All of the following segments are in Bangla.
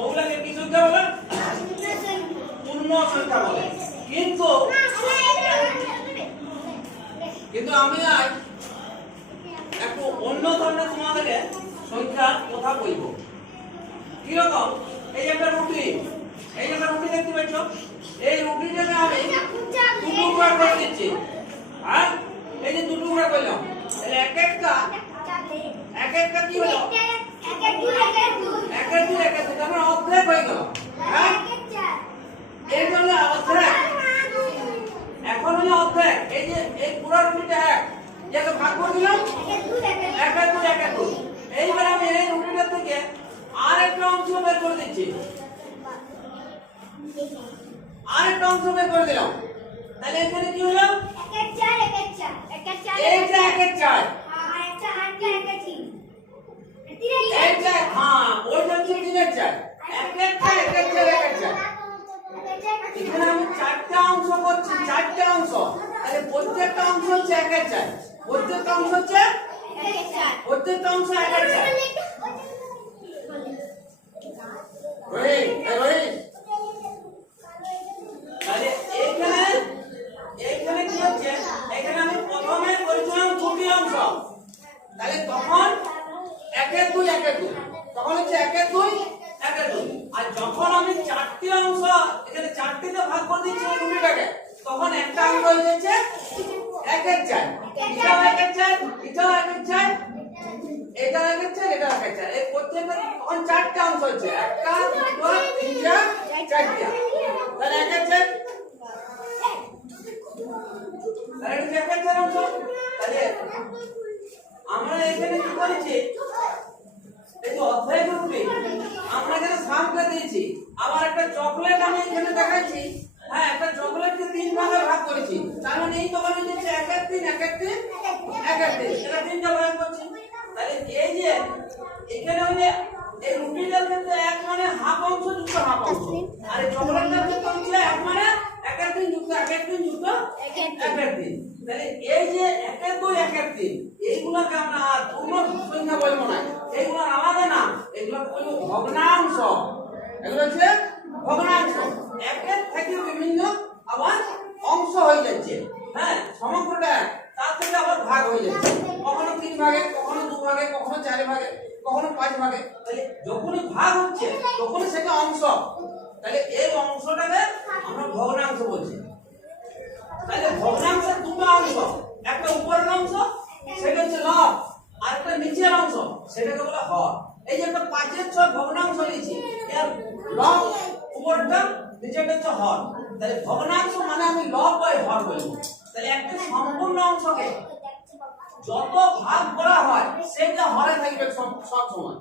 ওগুলাকে কি সংখ্যা বলে? পূর্ণ সংখ্যা বলে। কিন্তু কিন্তু আমি আজ একটু অন্য ধরনের তোমাদেরকে সংখ্যার কথা বলব। কীরকম? এই একটা রুটি। এই একটা রুটি দেখতে পাচ্ছ? এই রুটিটাকে আমি দু টুকরা করে দিচ্ছি হ্যাঁ এই যে দু টুকরা করলাম তাহলে এক একটা এক একটা কি হলো একের দুই একের দুই তার মানে অর্ধেক হয়ে গেল হ্যাঁ এর জন্য অর্ধেক এখন হলো অর্ধেক এই যে এই পুরো রুটিটা এক ভাগ করে দিলাম একের দুই একের দুই এইবার আমি এই রুটিটা থেকে আর একটা অংশ বের করে দিচ্ছি। আর একটা অংশ বের করে দিলাম। তাহলে এখানে কি হলো? এইটা একের চার। এইটা হ্যাঁ হচ্ছে তিনের চার। একের চার একের চার চারটা অংশ করছি, চারটা অংশ। তাহলে প্রত্যেকটা অংশ হচ্ছে একের চার। প্রত্যেকটা অংশ হচ্ছে এখানে আমি প্রথমে করেছিলাম অংশ। তাহলে তখন একের দুই একের দুই। তখন হচ্ছে একের দুই একের দুই। আর যখন আমি চারটি অংশ, এখানে চারটিতে ভাগ করে দিচ্ছি রুটিটাকে তখন একটা অংশ হয়ে যাচ্ছে চার এটা এটা প্রত্যেকটা তখন চারটা একটা, দুটো, তিনটা, চারটা। তাহলে তাহলে একের চার তাহলে আমরা এখানে কি করেছি? এই অধ্যায় রূপে আমরা এখানে সামকে দিয়েছি। আবার একটা চকলেট আমি এখানে দেখাচ্ছি হ্যাঁ একটা চকলেটকে তিন ভাগে ভাগ করেছি তার মানে এই দোকানে দিচ্ছে এই যে এক এক মানে এক এক তিন আমরা বলব না এইগুলো আলাদা না এগুলো ভগ্নাংশ। এগুলো হচ্ছে ভগ্নাংশ একের থেকে বিভিন্ন আবার অংশ হয়ে যাচ্ছে হ্যাঁ সমগ্রটা এক, তার থেকে আবার ভাগ হয়ে যাচ্ছে কখনো তিন ভাগে কখনো দু ভাগে কখনো চার ভাগে কখনো পাঁচ ভাগে তাহলে যখনই ভাগ হচ্ছে তখনই সেটা অংশ। তাহলে এই অংশটাকে আমরা ভগ্নাংশ বলছি। তাহলে ভগ্নাংশের দুটো অংশ একটা উপরের অংশ সেটা হচ্ছে লব আর একটা নিচের অংশ সেটাকে বলে হর। এই যে একটা পাঁচের ছয় ভগ্নাংশ নিয়েছি এর লব উপরটা নিচেরটা হচ্ছে হর। তাহলে ভগ্নাংশ মানে আমি লব বাই হর বলব তাহলে একটা সম্পূর্ণ অংশকে যত ভাগ করা হয় সেটা হরে থাকবে সব সব সময়।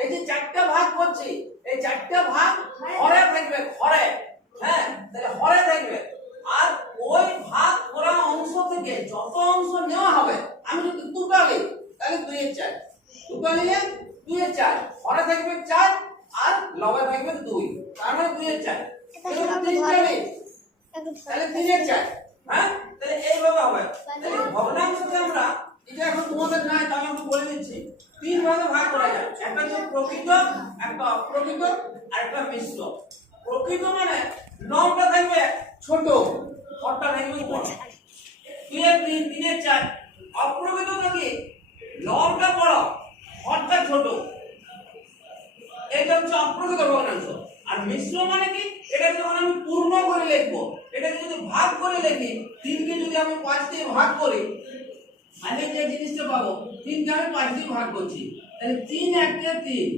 এই যে চারটা ভাগ করছি এই চারটা ভাগ হরে থাকবে হরে। হ্যাঁ তাহলে হরে থাকবে। আর ওই ভাগ করা অংশ থেকে যত অংশ নেওয়া হবে আমি যদি দুটো নিই তাহলে দুই এর চার। দুটো নিলে দুই এর চার হরে থাকবে চার আর লবে থাকবে দুই। তার মানে দুই এর চার। তাহলে তিনের চার। হ্যাঁ তাহলে এইভাবে হবে। তাহলে ভগ্নাংশকে আমরা এটা এখন তোমাদের নাই তা আমি বলে দিচ্ছি। তিন ভাগে ভাগ করা যায়। একটা হচ্ছে প্রকৃত, একটা অপ্রকৃত, আর একটা মিশ্র। প্রকৃত মানে নটা থাকবে ছোট হরটা থাকবে বড়। দুইয়ের তিন, তিনের চার। অপ্রকৃত থাকি লবটা বড় হরটা ছোট। এটা হচ্ছে অপ্রকৃত ভগ্নাংশ আর মিশ্র মানে কি? এটা যখন আমি পূর্ণ করে লিখব এটাকে যদি ভাগ করে লিখি, তিনকে যদি আমি পাঁচ দিয়ে ভাগ করি আমি যে জিনিসটা পাবো। তিনকে আমি পাঁচ দিয়ে ভাগ করছি। তাহলে তিন একটা তিন।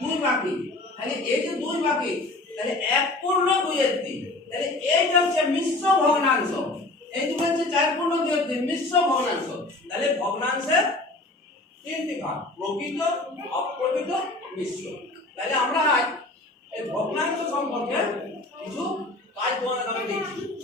দুই বাকি। তাহলে এই যে দুই বাকি, তাহলে এক পূর্ণ দুইয়ের তিন। তাহলে এইটা হচ্ছে মিশ্র ভগ্নাংশ, এই দুটো হচ্ছে চার পূর্ণ দুইয়ের তিন, মিশ্র ভগ্নাংশ। তাহলে ভগ্নাংশের তিনটি ভাগ, প্রকৃত, অপ্রকৃত, মিশ্র। তাহলে আমরা আজ এই ভগ্নাংশ সম্পর্কে কিছু কাজ তোমাদের আমি দিচ্ছি।